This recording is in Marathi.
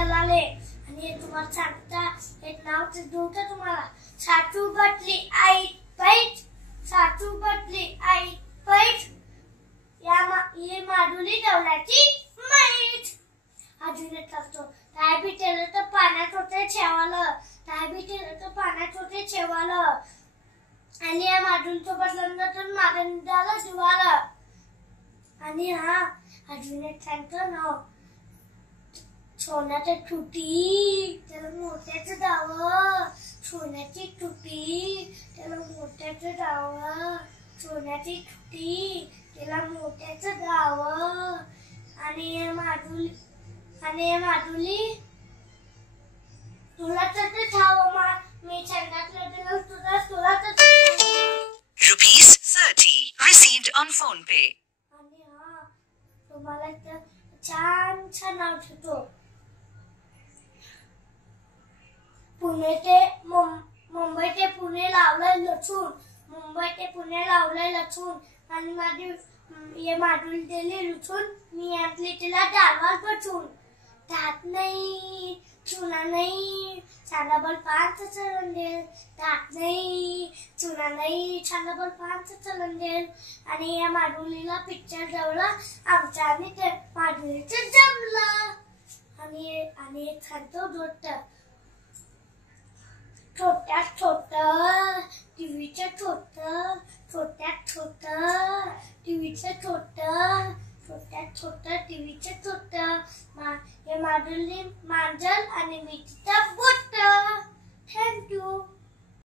जलाले आणि तुम्हाला सांगता एक नाव देऊता तुम्हाला सासू बदली आई पैठ सासू बदली आई पैठ ये माधुरी डवल्याची मैठ अजून एक असतो काय बी केलं तर पाण्यात होते ठेवालं काय बी केलं तर पाण्यात होते ठेवालं आणि या माधुरीसोबत लग्न तर मागंडाला जीवालं आणि हा अजून एक सांगतो ना सोन्याची तुटी त्याला मोत्याचं दावं सोन्याची तुटी त्याला मोत्याचं दावं सोन्याची तुटी त्याला मोत्याचं दावं आणि माधुरी तुला तर ठाव मी सांगितलं दिलं तुला तर ₹30 received on PhonePe. आणि हा तुम्हाला तर छान छान नाव ठेवतो पुणे ते मुंबई ते पुणे लावलंय लचून मुंबई ते पुणे लावलंय लचून आणि माझी ये माधुरी दिली लुचून मी आपली तिला डालवाल बचून त्यात नाही चुना नाही छान बल पाच चलन देल त्यात नाही चुना नाही छान बल पाच चलन देल आणि या माधुरीला पिक्चर जवळला आमच्या आणि ते माधुरीचं जमलं आणि एक सांगतो दोस्त छोट्यात छोट टीव्हीचं छोट्यात छोट टीव्हीचं छोट्यात छोट टीव्हीचं छोट हे माधुरी मांजल आणि मी तिचा बोट थँक्यू